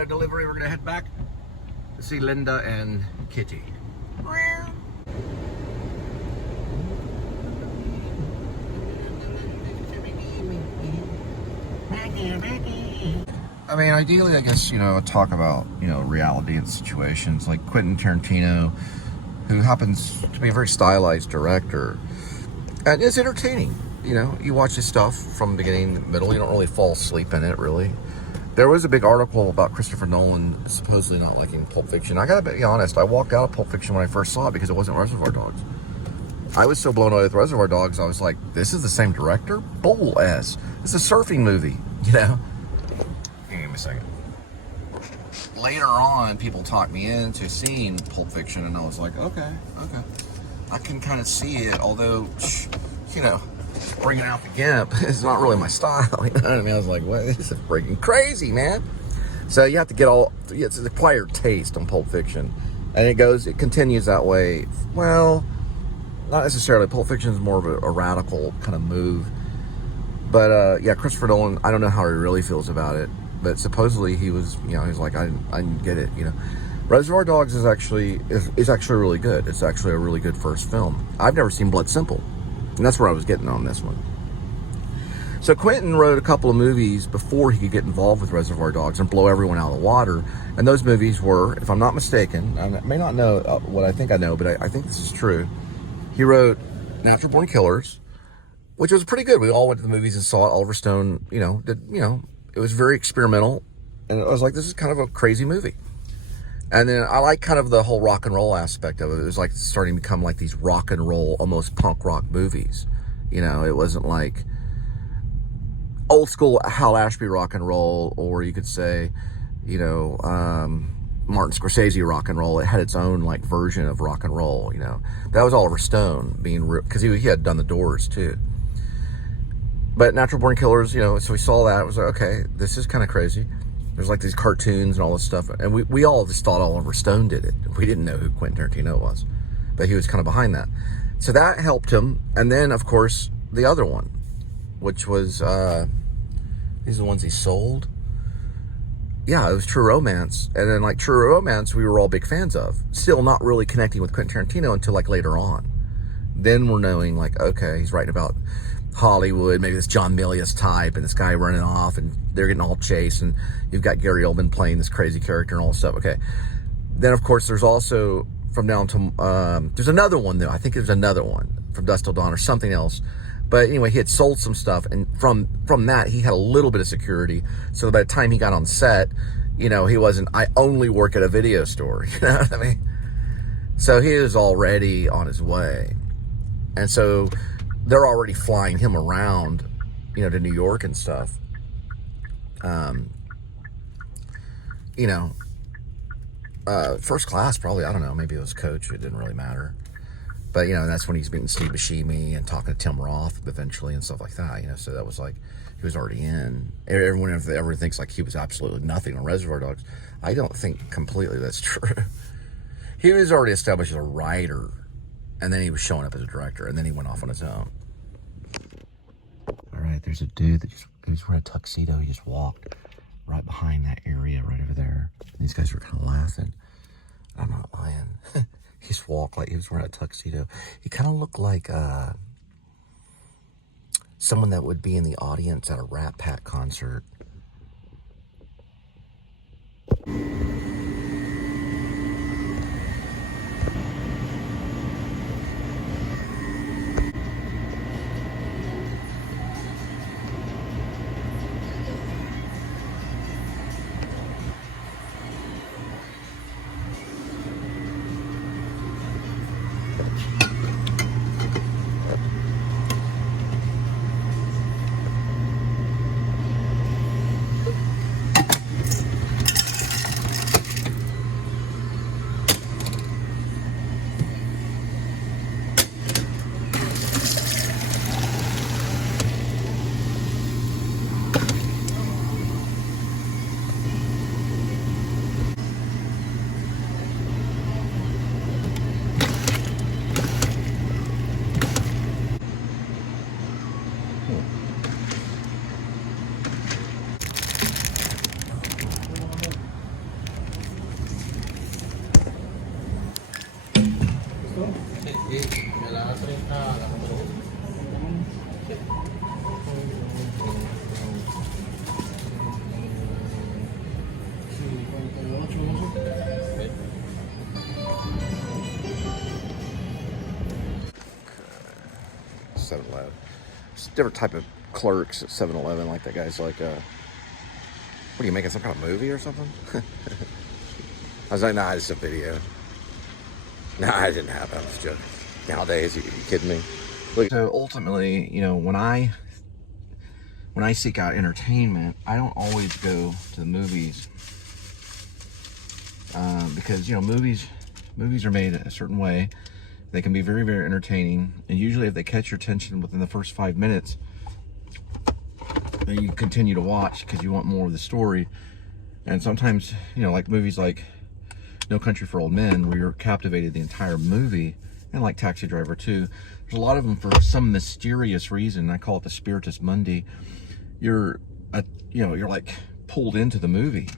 got a delivery. We're gonna head back to see Linda and Kitty. I mean, ideally, I guess, you know, talk about, you know, reality and situations like Quentin Tarantino, who happens to be a very stylized director, and is entertaining. You know, you watch his stuff from beginning to middle. You don't really fall asleep in it, really. There was a big article about Christopher Nolan supposedly not liking Pulp Fiction. I gotta be honest, I walked out of Pulp Fiction when I first saw it because it wasn't Reservoir Dogs. I was so blown away with Reservoir Dogs, I was like, this is the same director? Bull ass. It's a surfing movie, you know? Give me a second. Later on, people talked me into seeing Pulp Fiction, and I was like, okay. I can kind of see it, although, you know, bringing out the gimp is not really my style. You know what I mean? I was like, what? This is freaking crazy, man. So you have to get it's an acquired taste on Pulp Fiction. And it continues that way. Well, not necessarily. Pulp Fiction is more of a radical kind of move. But yeah, Christopher Nolan, I don't know how he really feels about it. But supposedly he was, you know, he's like, I didn't get it, you know. Reservoir Dogs is actually really good. It's actually a really good first film. I've never seen Blood Simple. And that's where I was getting on this one. So Quentin wrote a couple of movies before he could get involved with Reservoir Dogs and blow everyone out of the water. And those movies were, if I'm not mistaken, I may not know what I think I know, but I think this is true. He wrote Natural Born Killers, which was pretty good. We all went to the movies and saw it. Oliver Stone, you know, it was very experimental. And I was like, this is kind of a crazy movie. And then I like kind of the whole rock and roll aspect of it. It was like starting to become like these rock and roll, almost punk rock movies. You know, it wasn't like old school Hal Ashby rock and roll, or you could say, you know, Martin Scorsese rock and roll. It had its own like version of rock and roll, you know. That was Oliver Stone because he had done The Doors too. But Natural Born Killers, you know, so we saw that. It was like, okay, this is kind of crazy. There's like these cartoons and all this stuff. And we all just thought Oliver Stone did it. We didn't know who Quentin Tarantino was. But he was kind of behind that. So that helped him. And then, of course, the other one, which was, these are the ones he sold. Yeah, it was True Romance. And then like True Romance, we were all big fans of. Still not really connecting with Quentin Tarantino until like later on. Then we're knowing like, okay, he's writing about Hollywood, maybe this John Milius type, and this guy running off, and they're getting all chased, and you've got Gary Oldman playing this crazy character and all this stuff. Okay. Then, of course, there's also, from now to, there's another one, though. I think there's another one, From Dusk Till Dawn or something else. But anyway, he had sold some stuff, and from that, he had a little bit of security. So by the time he got on set, you know, he wasn't, I only work at a video store. You know what I mean? So he was already on his way. And so they're already flying him around, you know, to New York and stuff. You know, first class probably, I don't know, maybe it was coach, it didn't really matter. But, you know, that's when he's meeting Steve Buscemi and talking to Tim Roth eventually and stuff like that, you know, so that was like, he was already in. Everyone ever thinks like he was absolutely nothing on Reservoir Dogs. I don't think completely that's true. He was already established as a writer, and then he was showing up as a director, and then he went off on his own. All right, there's a dude that he's wearing a tuxedo. He just walked right behind that area right over there. These guys were kind of laughing. I'm not lying. He just walked like he was wearing a tuxedo. He kind of looked like someone that would be in the audience at a Rat Pack concert. Y la 30, la número 1. Sí. Sí, 48, no sé. 7-Eleven. It's a different type of clerks at 7-Eleven. Like that guy's like, what are you making, some kind of movie or something? I was like, nah, it's a video. Nah, I didn't have that. I was joking. Nowadays, you kidding me? Look, so ultimately, you know, when I seek out entertainment, I don't always go to the movies because, you know, movies are made a certain way. They can be very, very entertaining, and usually if they catch your attention within the first 5 minutes, then you continue to watch because you want more of the story. And sometimes, you know, like movies like No Country for Old Men, where you're captivated the entire movie, and like Taxi Driver 2, there's a lot of them for some mysterious reason. I call it the spiritus mundi. You're like pulled into the movie.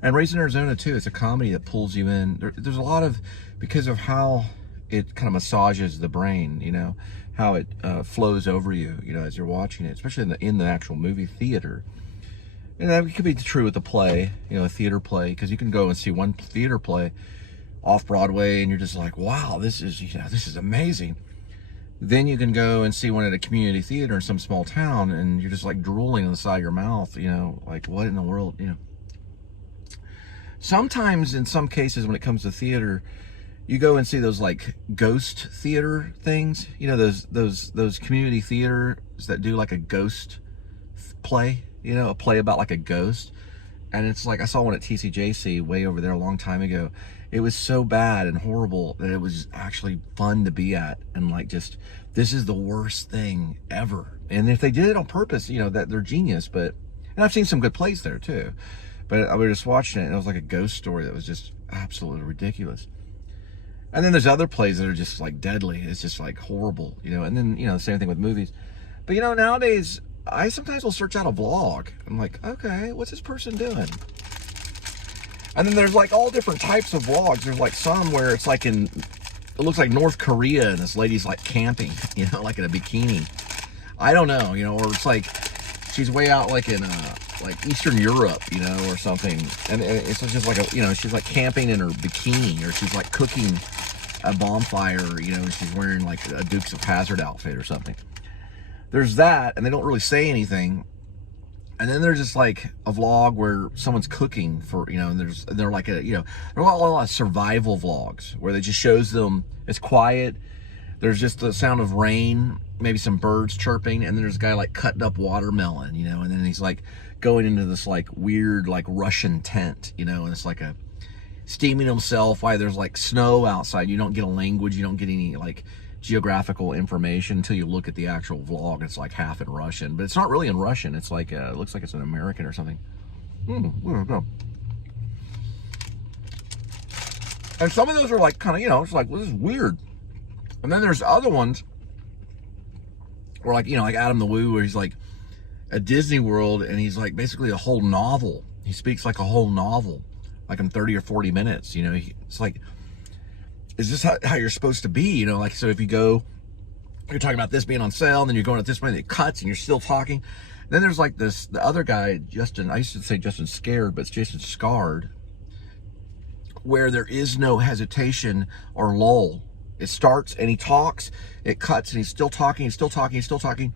And Raising Arizona too, it's a comedy that pulls you in. There's a lot of, because of how it kind of massages the brain, you know, how it flows over you, you know, as you're watching it, especially in the actual movie theater. And that could be true with the play, you know, a theater play, because you can go and see one theater play off Broadway and you're just like, wow, this is amazing. Then you can go and see one at a community theater in some small town and you're just like drooling on the side of your mouth, you know, like what in the world, you know. Sometimes in some cases when it comes to theater, you go and see those like ghost theater things, you know, those community theaters that do like a ghost play, you know, a play about like a ghost. And it's like, I saw one at TCJC way over there a long time ago. It was so bad and horrible that it was actually fun to be at, and like, just, this is the worst thing ever. And if they did it on purpose, you know, that they're genius. But, and I've seen some good plays there too, but I was just watching it and it was like a ghost story that was just absolutely ridiculous. And then there's other plays that are just like deadly. It's just like horrible, you know. And then, you know, the same thing with movies. But, you know, nowadays I sometimes will search out a vlog. I'm like, okay, what's this person doing? And then there's like all different types of vlogs. There's like some where it's like it looks like North Korea and this lady's like camping, you know, like in a bikini. I don't know, you know, or it's like she's way out like in like Eastern Europe, you know, or something. And it's just like a, you know, she's like camping in her bikini, or she's like cooking a bonfire, you know, and she's wearing like a Dukes of Hazzard outfit or something. There's that, and they don't really say anything. And then there's just like a vlog where someone's cooking for, you know, and they're like a, you know, there are a lot of survival vlogs where they just shows them, it's quiet, there's just the sound of rain, maybe some birds chirping, and then there's a guy like cutting up watermelon, you know, and then he's like going into this like weird like Russian tent, you know, and it's like a steaming himself while there's like snow outside. You don't get a language, you don't get any like geographical information until you look at the actual vlog. It's like half in Russian, but it's not really in Russian. It's like it looks like it's an American or something. Where to go? And some of those are like kind of, you know, it's like, well, this is weird. And then there's other ones where like, you know, like A.D.W.C, where he's like at Disney World and he's like basically a whole novel. He speaks like a whole novel, like in 30 or 40 minutes, you know. It's like, is this how you're supposed to be, you know? Like, so if you go, you're talking about this being on sale, and then you're going at this point, it cuts, and you're still talking. Then there's like the other guy, Justin, I used to say Justin Scared, but it's Jason Scarred, where there is no hesitation or lull. It starts, and he talks, it cuts, and he's still talking, he's still talking, he's still talking,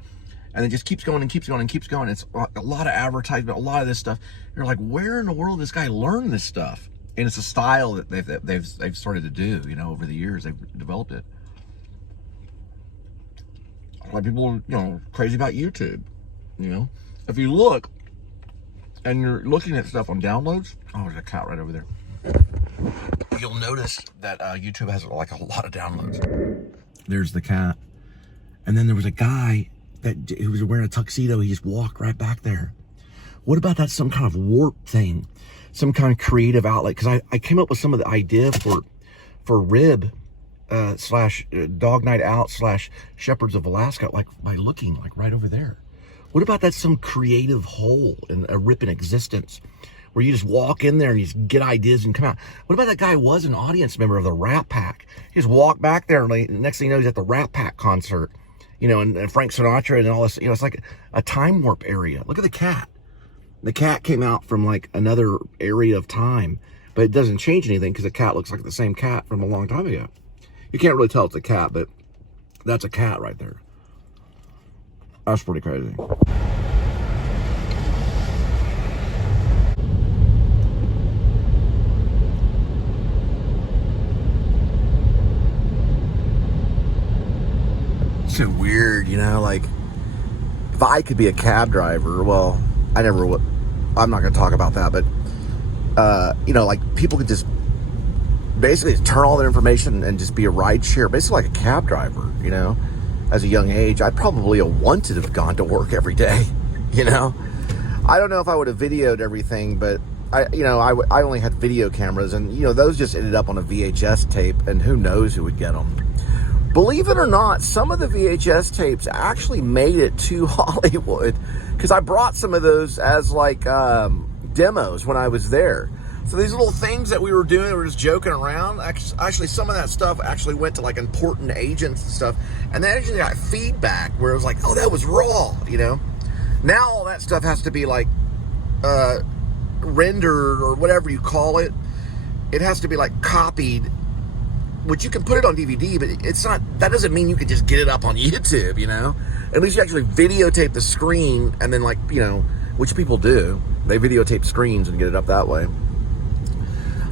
and it just keeps going and keeps going and keeps going. It's a lot of advertisement, a lot of this stuff. You're like, where in the world did this guy learn this stuff? And it's a style that they've started to do, you know, over the years. They've developed it. A lot of people are, you know, crazy about YouTube, you know. If you look, and you're looking at stuff on downloads, oh, there's a cat right over there. You'll notice that YouTube has like a lot of downloads. There's the cat. And then there was a guy who was wearing a tuxedo. He just walked right back there. What about that some kind of warp thing? Some kind of creative outlet? Because I came up with some of the idea for rib slash dog night out slash shepherds of Alaska, like by looking like right over there. What about that some creative hole and a rip in existence where you just walk in there and you just get ideas and come out. What about that guy who was an audience member of the Rat Pack? He just walked back there, and the next thing you know, he's at the Rat Pack concert, you know, and Frank Sinatra and all this. You know, it's like a time warp area. Look at the cat. The cat came out from like another area of time, but it doesn't change anything because the cat looks like the same cat from a long time ago. You can't really tell it's a cat, but that's a cat right there. That's pretty crazy. It's so weird, you know, like if I could be a cab driver, well, I never would. I'm not going to talk about that, but you know, like people could just basically turn all their information and just be a ride share, basically like a cab driver, you know. As a young age, I probably wanted to have gone to work every day, you know. I don't know if I would have videoed everything, but I only had video cameras, and you know, those just ended up on a VHS tape, and who knows who would get them. Believe it or not, some of the VHS tapes actually made it to Hollywood, because I brought some of those as like demos when I was there. So these little things that we were doing, we were just joking around. Actually, some of that stuff actually went to like important agents and stuff, and they actually got feedback where it was like, oh, that was raw, you know. Now all that stuff has to be like rendered or whatever you call it. It has to be like copied, which you can put it on DVD, but it's not. That doesn't mean you can just get it up on YouTube, you know. At least you actually videotape the screen, and then, like, you know, which people do. They videotape screens and get it up that way.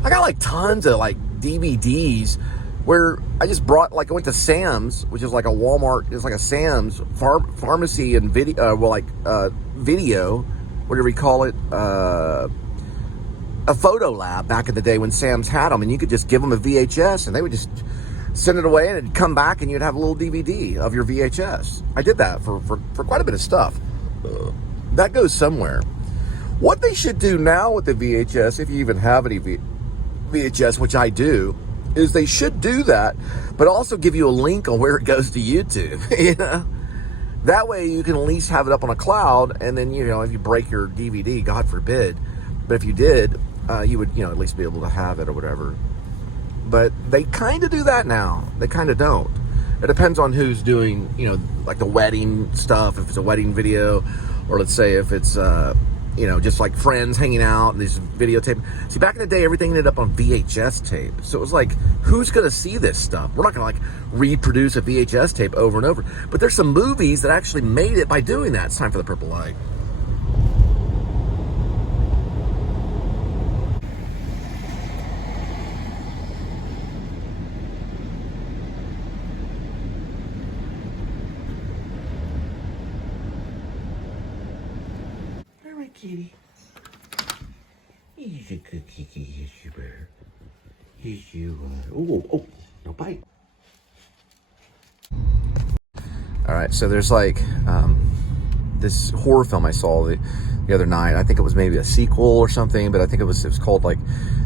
I got like tons of like DVDs where I just brought, like, I went to Sam's, which is like a Walmart. It's like a Sam's pharmacy and video, video, whatever you call it, a photo lab back in the day when Sam's had them, and you could just give them a VHS and they would just send it away, and it'd come back and you'd have a little DVD of your VHS. I did that for quite a bit of stuff. That goes somewhere. What they should do now with the VHS, if you even have any VHS, which I do, is they should do that, but also give you a link on where it goes to YouTube. You know, that way you can at least have it up on a cloud, and then, you know, if you break your DVD, God forbid, but if you did, you would, you know, at least be able to have it or whatever. But they kind of do that now. They kind of don't. It depends on who's doing, you know, like the wedding stuff, if it's a wedding video, or let's say if it's you know, just like friends hanging out and these videotape. See, back in the day, everything ended up on VHS tape. So it was like, who's going to see this stuff? We're not going to like reproduce a VHS tape over and over. But there's some movies that actually made it by doing that. It's time for the purple light. Kitty. He's a good kitty, yes you are. Yes you are. Oh, no bite. Alright, so there's like this horror film I saw the other night. I think it was maybe a sequel or something, but I think it was called like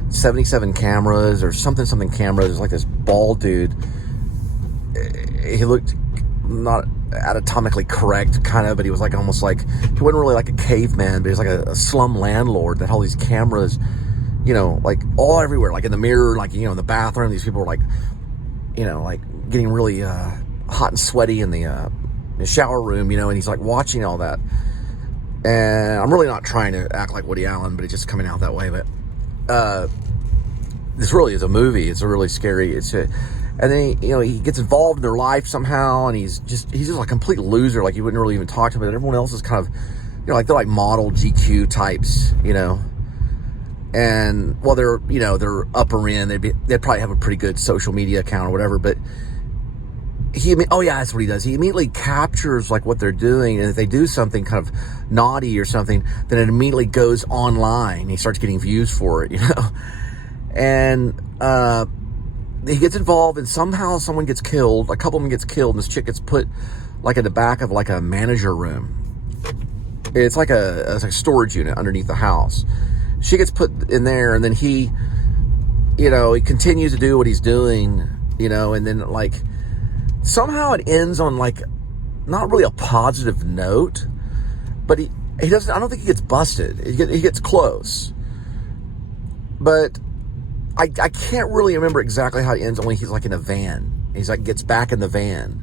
77 Cameras or something cameras. There's like this bald dude. He looked not anatomically correct, kind of, but he was like almost like, he wasn't really like a caveman, but he was like a slum landlord that had all these cameras, you know, like all everywhere, like in the mirror, like, you know, in the bathroom. These people were like, you know, like getting really hot and sweaty in the shower room, you know, and he's like watching all that. And I'm really not trying to act like Woody Allen, but it's just coming out that way. But this really is a movie. It's a really scary, and then he gets involved in their life somehow, and he's just a complete loser. Like, you wouldn't really even talk to him. And everyone else is kind of, you know, like they're like model GQ types, you know. And well, they're upper end. They'd probably have a pretty good social media account or whatever. But that's what he does. He immediately captures like what they're doing, and if they do something kind of naughty or something, then it immediately goes online. He starts getting views for it, you know. And he gets involved, and somehow someone gets killed. A couple of them gets killed, and this chick gets put like in the back of like a manager room. It's like a storage unit underneath the house. She gets put in there, and then he continues to do what he's doing, you know, and then like somehow it ends on like not really a positive note, but he doesn't. I don't think he gets busted. He gets close. But I can't really remember exactly how it ends, only he's like in a van. He's like, gets back in the van.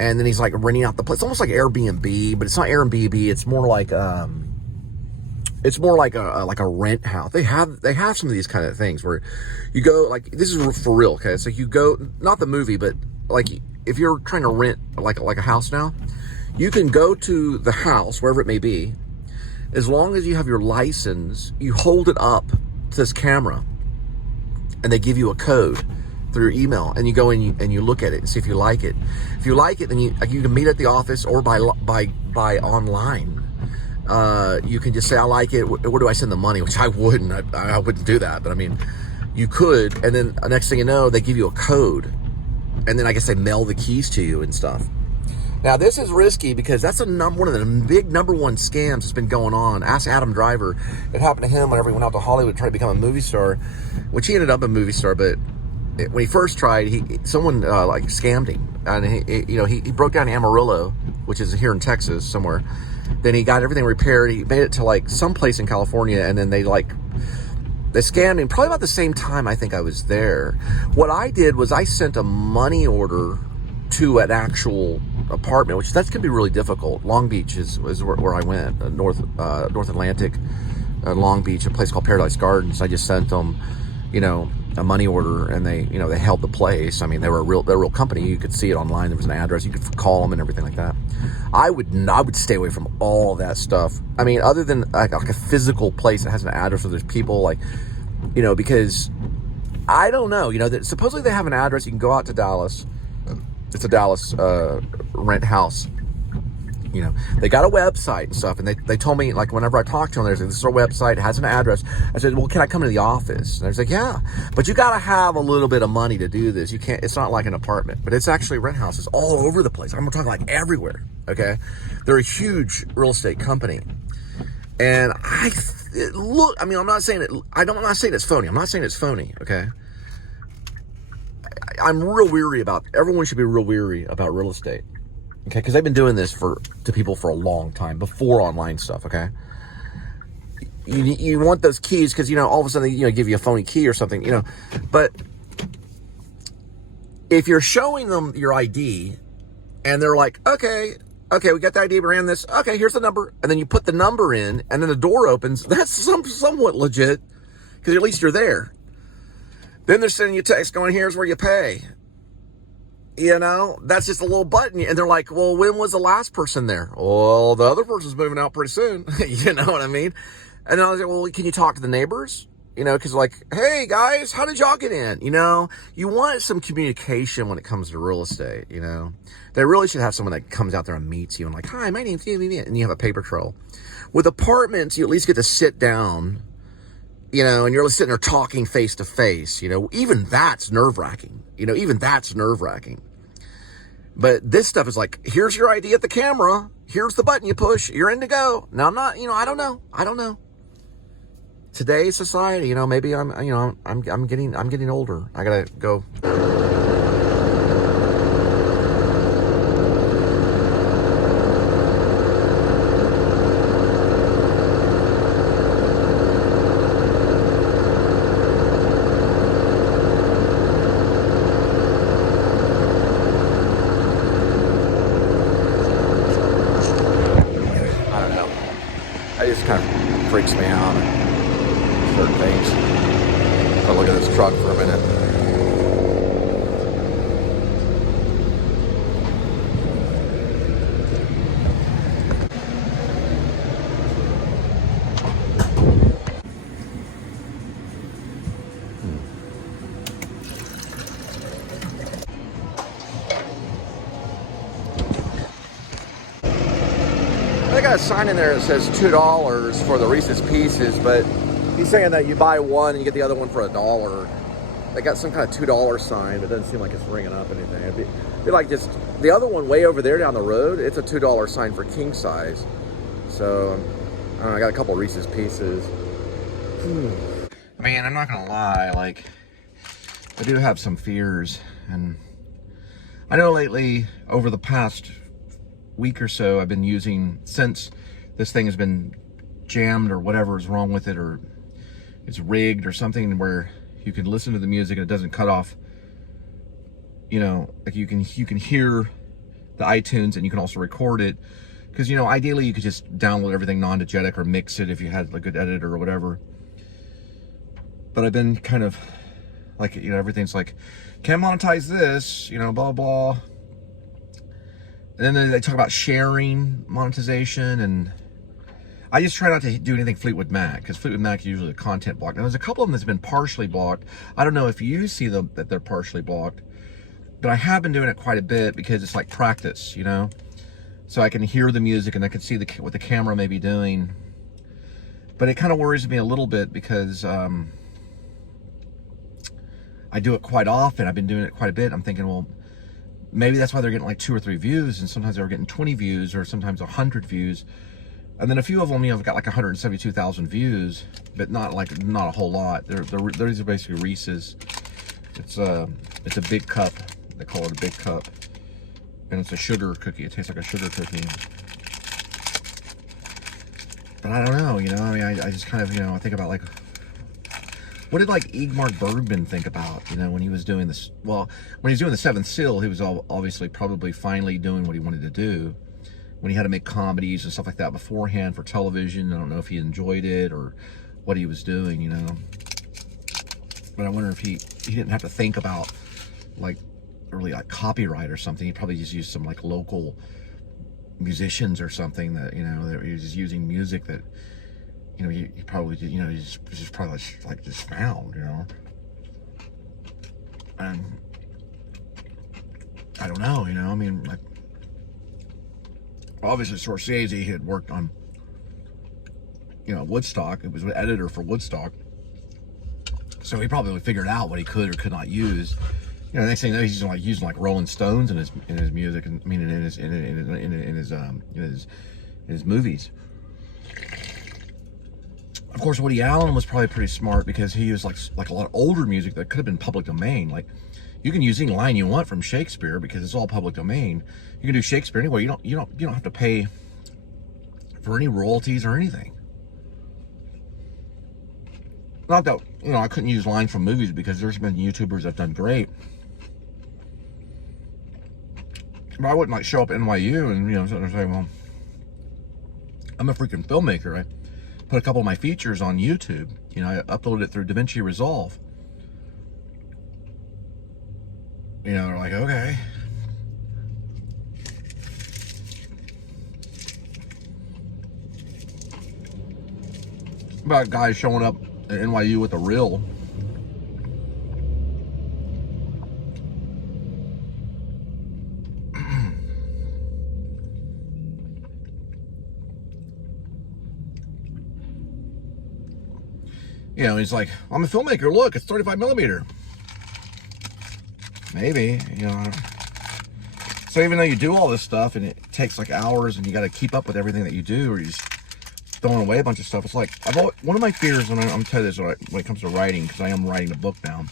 And then he's like renting out the place. It's almost like Airbnb, but it's not Airbnb. It's more like a rent house. They have some of these kind of things where you go, like, this is for real, okay? So you go, not the movie, but like if you're trying to rent like a house now, you can go to the house, wherever it may be, as long as you have your license, you hold it up to this camera and they give you a code through your email, and you go and you look at it and see if you like it. If you like it, then you can meet at the office or by online. You can just say, I like it. Where do I send the money? Which I wouldn't. I wouldn't do that. But I mean, you could. And then the next thing you know, they give you a code. And then I guess they mail the keys to you and stuff. Now, this is risky because that's one of the big #1 scams that's been going on. Ask Adam Driver. It happened to him whenever he went out to Hollywood trying to become a movie star, which he ended up a movie star. But when he first tried, someone like scammed him. And he broke down Amarillo, which is here in Texas somewhere. Then he got everything repaired. He made it to like someplace in California, and then they scammed him probably about the same time I think I was there. What I did was I sent a money order to an actual apartment, which that's gonna be really difficult. Long Beach is where I went, North Atlantic, Long Beach, a place called Paradise Gardens. I just sent them, a money order, and they held the place. I mean, they're a real company. You could see it online. There was an address. You could call them and everything like that. I would stay away from all that stuff. I mean, other than like a physical place that has an address where there's people, because I don't know. That supposedly they have an address. You can go out to Dallas. It's a Dallas rent house. They got a website and stuff, and they told me, like, whenever I talked to them, this is our website, it has an address. I said, well, can I come to the office? And I was like, yeah, but you got to have a little bit of money to do this. You can't, it's not like an apartment, but it's actually rent houses all over the place. I'm talking like everywhere, okay? They're a huge real estate company. And I'm not saying it's phony. I'm not saying it's phony, okay? I'm real weary everyone should be real weary about real estate. Okay, because they've been doing this to people for a long time, before online stuff, okay? You want those keys because, all of a sudden, they, give you a phony key or something, But if you're showing them your ID and they're like, okay, we got the ID, we ran this, okay, here's the number. And then you put the number in and then the door opens. That's somewhat legit because at least you're there. Then they're sending you text going, here's where you pay. That's just a little button. And they're like, well, when was the last person there? Well, the other person's moving out pretty soon. You know what I mean? And I was like, well, can you talk to the neighbors? Because like, hey guys, how did y'all get in? You want some communication when it comes to real estate, They really should have someone that comes out there and meets you and like, hi, my name's and you have a paper trail. With apartments, you at least get to sit down, and you're sitting there talking face to face, even that's nerve-wracking, But this stuff is like, here's your ID at the camera. Here's the button you push. You're in to go. Now I'm not, I don't know. Today's society, maybe I'm getting older. I gotta go. Kind of freaks me out and certain things. So look at this truck for a minute. They got a sign in there that says $2 for the Reese's Pieces, but he's saying that you buy one and you get the other one for $1. They got some kind of $2 sign, but it doesn't seem like it's ringing up anything. It'd be like just the other one way over there down the road. It's a $2 sign for king size. So I got a couple of Reese's Pieces. Man, I'm not gonna lie, like, I do have some fears, and I know lately over the past week or so I've been using, since this thing has been jammed or whatever is wrong with it, or it's rigged or something where you can listen to the music and it doesn't cut off. You know, like you can hear the iTunes and you can also record it. Because, you know, ideally you could just download everything non-diegetic or mix it if you had a good editor or whatever. But I've been kind of like, you know, everything's like, can't monetize this, you know, blah, blah. And then they talk about sharing monetization, and I just try not to do anything Fleetwood Mac, because Fleetwood Mac is usually a content block. Now, there's a couple of them that's been partially blocked. I don't know if you see them that they're partially blocked, but I have been doing it quite a bit because it's like practice, you know? So I can hear the music and I can see what the camera may be doing. But it kind of worries me a little bit because I do it quite often. I've been doing it quite a bit. I'm thinking, well, maybe that's why they're getting like 2 or 3 views, and sometimes they're getting 20 views or sometimes 100 views. And then a few of them, you know, have got like 172,000 views, but not a whole lot. These are basically Reese's. It's a big cup. They call it a big cup. And it's a sugar cookie. It tastes like a sugar cookie. But I don't know, you know, I mean, I just kind of, you know, I think about like, what did like Ingmar Bergman think about, you know, when he was doing this? Well, when he was doing the Seventh Seal, he was obviously probably finally doing what he wanted to do. When he had to make comedies and stuff like that beforehand for television, I don't know if he enjoyed it or what he was doing, you know. But I wonder if he didn't have to think about like really like copyright or something. He probably just used some like local musicians or something that, you know, that he was just using music that, you know, he probably, you know, he's just probably like just found, you know. And I don't know, you know, I mean, like, obviously Scorsese had worked on, you know, Woodstock. It was an editor for Woodstock. So he probably figured out what he could or could not use. You know, the next thing you know, he's using like Rolling Stones in his music, and I mean in his movies. Of course, Woody Allen was probably pretty smart because he used like a lot of older music that could have been public domain. Like, you can use any line you want from Shakespeare because it's all public domain. You can do Shakespeare anyway. You don't have to pay for any royalties or anything. Not that, you know, I couldn't use lines from movies because there's been YouTubers that have done great. But I wouldn't like show up at NYU and, you know, say, well, I'm a freaking filmmaker. I put a couple of my features on YouTube. You know, I uploaded it through DaVinci Resolve. You know, they're like, okay. About guys showing up at NYU with a reel. You know, he's like, I'm a filmmaker, look, it's 35 millimeter. Maybe, you know. So even though you do all this stuff and it takes like hours and you got to keep up with everything that you do, or you just throwing away a bunch of stuff, it's like, one of my fears, and I'm telling you this when it comes to writing, because I am writing a book now,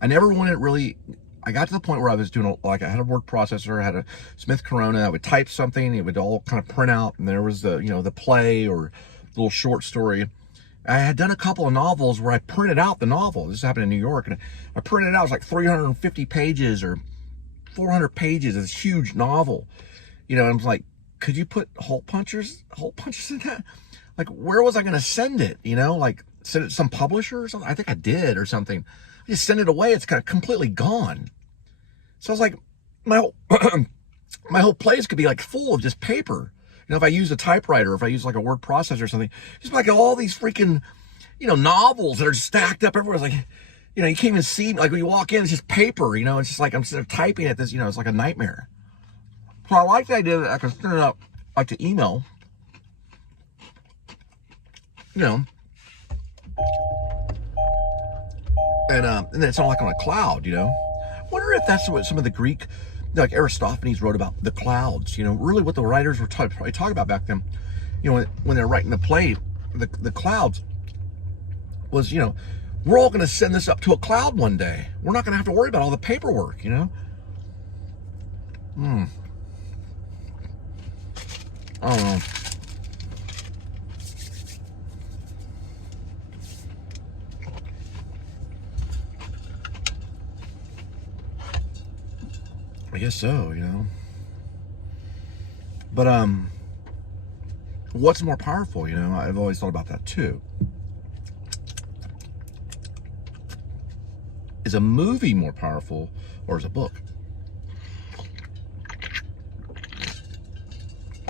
I never wanted really, I got to the point where I was doing, like, I had a word processor, I had a Smith Corona, I would type something, it would all kind of print out, and there was the, you know, the play or little short story. I had done a couple of novels where I printed out the novel. This happened in New York, and I printed it out. It was like 350 pages or 400 pages. It's a huge novel, you know. And I was like, could you put hole punches in that? Like, where was I going to send it? You know, like send it to some publisher or something. I think I did or something. I just send it away. It's kind of completely gone. So I was like, my whole my whole place could be like full of just paper. You know, if I use a typewriter, if I use like a word processor or something, just like all these freaking, you know, novels that are stacked up everywhere. It's like, you know, you can't even see, like when you walk in, it's just paper, you know, it's just like, I'm sort of typing at this, you know, it's like a nightmare. So I like the idea that I can send it out like to email, you know, and then it's all like on a cloud, you know. I wonder if that's what some of the Greek, like Aristophanes wrote about the clouds, you know, really what the writers were probably talking about back then, you know, when they're writing the play, the clouds was, you know, we're all going to send this up to a cloud one day. We're not going to have to worry about all the paperwork, you know. I don't know. I guess so, you know. But what's more powerful, you know? I've always thought about that too. Is a movie more powerful or is a book?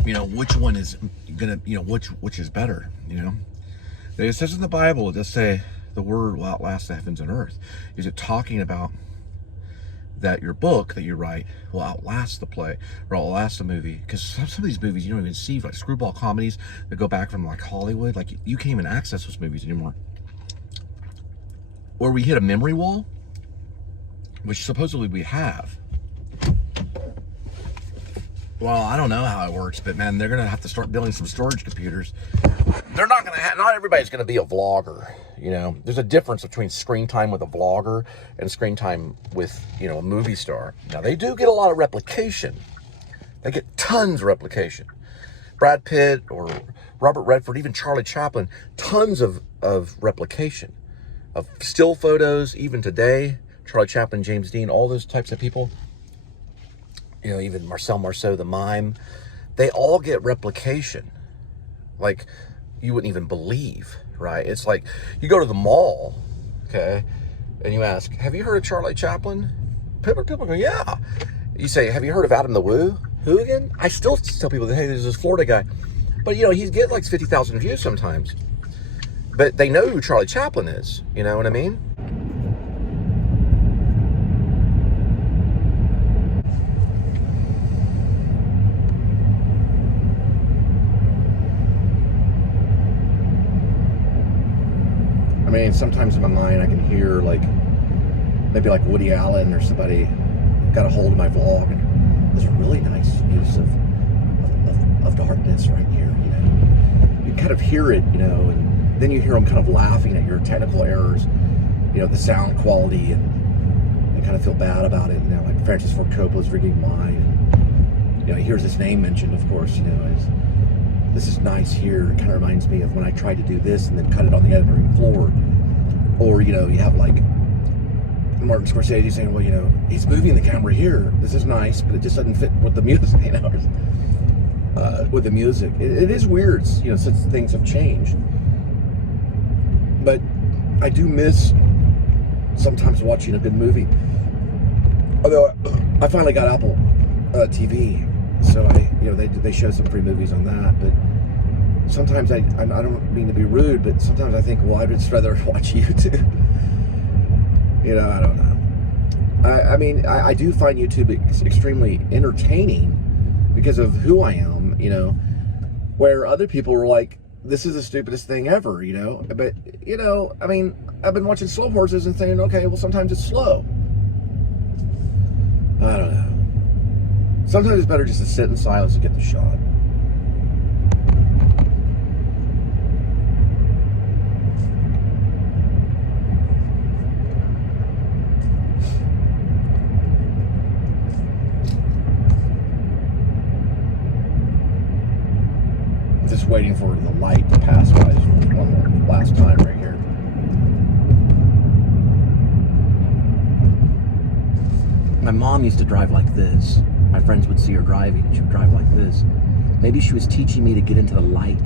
You know, which one is gonna, you know, which is better, you know? It says in the Bible, it does say the word will outlast the heavens and earth. Is it talking about that your book that you write will outlast the play or outlast the movie? Because some of these movies you don't even see, like screwball comedies that go back from like Hollywood, like you can't even access those movies anymore. Or we hit a memory wall, which supposedly we have. Well, I don't know how it works, but man, they're gonna have to start building some storage computers. They're not gonna have, not everybody's gonna be a vlogger, you know. There's a difference between screen time with a vlogger and screen time with, you know, a movie star. Now, they do get a lot of replication. They get tons of replication. Brad Pitt or Robert Redford, even Charlie Chaplin, tons of replication of still photos, even today. Charlie Chaplin, James Dean, all those types of people. You know, even Marcel Marceau, the mime, they all get replication. Like, you wouldn't even believe, right? It's like, you go to the mall, okay, and you ask, have you heard of Charlie Chaplin? People go, yeah. You say, have you heard of A.D.W.C? Who again? I still tell people that, hey, there's this Florida guy. But, you know, he's getting like 50,000 views sometimes. But they know who Charlie Chaplin is, you know what I mean? I mean, sometimes in my mind I can hear like, maybe like Woody Allen or somebody got a hold of my vlog and there's a really nice use of darkness right here, you know. You kind of hear it, you know, and then you hear them kind of laughing at your technical errors, you know, the sound quality, and they kind of feel bad about it, you know, like Francis Ford Coppola's Rigging Mine, and, you know, he hears his name mentioned, of course, you know, as this is nice here. It kind of reminds me of when I tried to do this and then cut it on the editing room floor. Or, you know, you have like Martin Scorsese saying, well, you know, he's moving the camera here. This is nice, but it just doesn't fit with the music, you know, with the music. It is weird, you know, since things have changed. But I do miss sometimes watching a good movie. Although I finally got Apple TV. So you know, they show some free movies on that, but sometimes I don't mean to be rude, but sometimes I think, well, I'd just rather watch YouTube. You know, I don't know. I mean, I do find YouTube extremely entertaining because of who I am, you know, where other people were like, this is the stupidest thing ever, you know. But, you know, I mean, I've been watching slow horses and saying, okay, well, sometimes it's slow. I don't know. Sometimes it's better just to sit in silence and get the shot. I'm just waiting for the light to pass by one more last time right here. My mom used to drive like this. My friends would see her driving and she would drive like this. Maybe she was teaching me to get into the light.